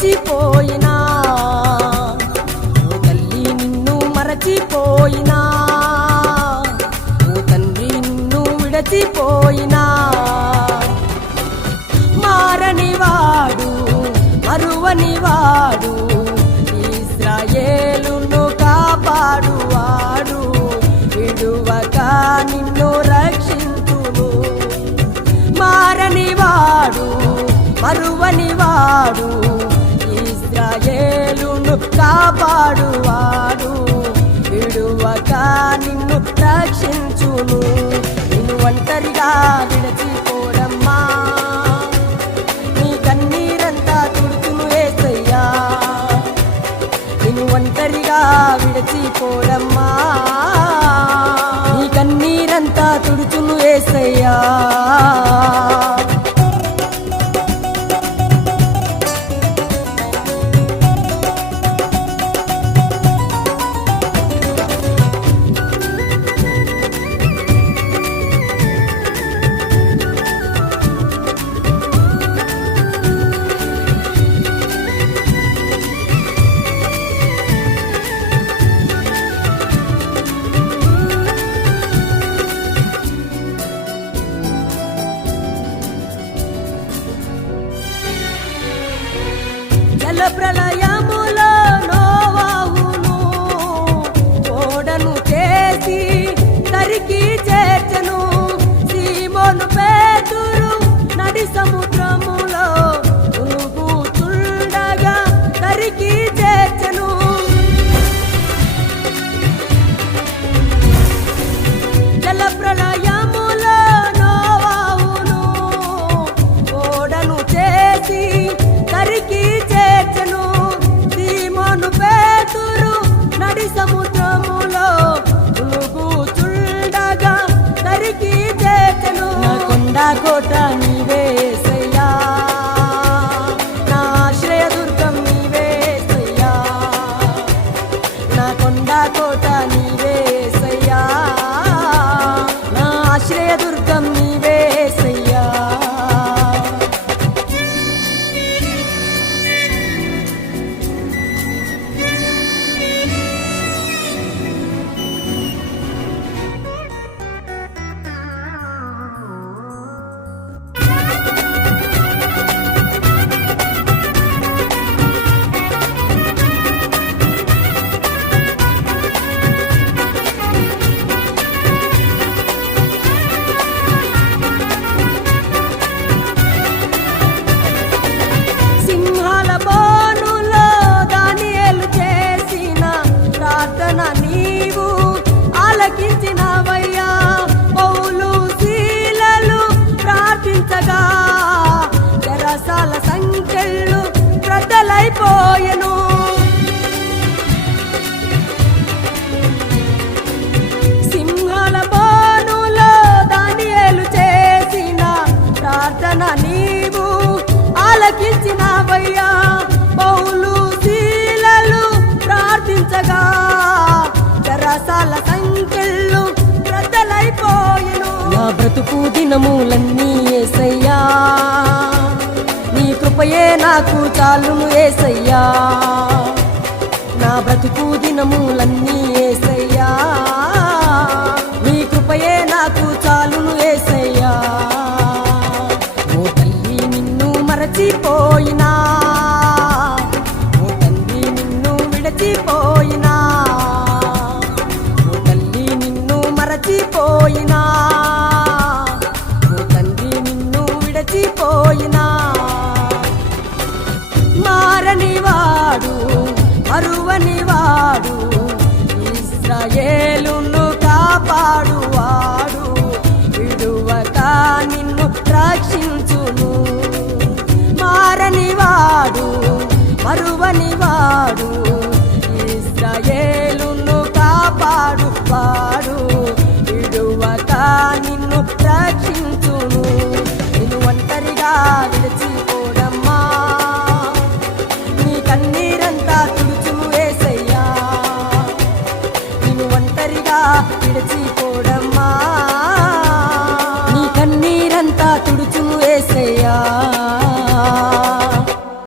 మరచిపోయినా. ఓ తల్లి నిన్ను మరచిపోయినా. ఓ తండ్రి నిన్ను విడచిపోయినా. మారనివాడు కాపాడువాడు విడువక నిన్ను రక్షించును. మారనివాడు మరువనివాడు ఏలును కాపాడువా? ಪ್ರಲಯ I got nakotani సంఖ్యలు రద్దలైపోయెను సింహాల దానియలు చేసిన ప్రార్థన నీవు పౌలు ప్రార్థించగా రసాల బ్రతుకు దినములన్నీ ఏసయ్యా. కృపయే నాకు చాలు ఏసయ్యా నా బ్రతుకు దినములన్నీ ఏసయ్యా. it's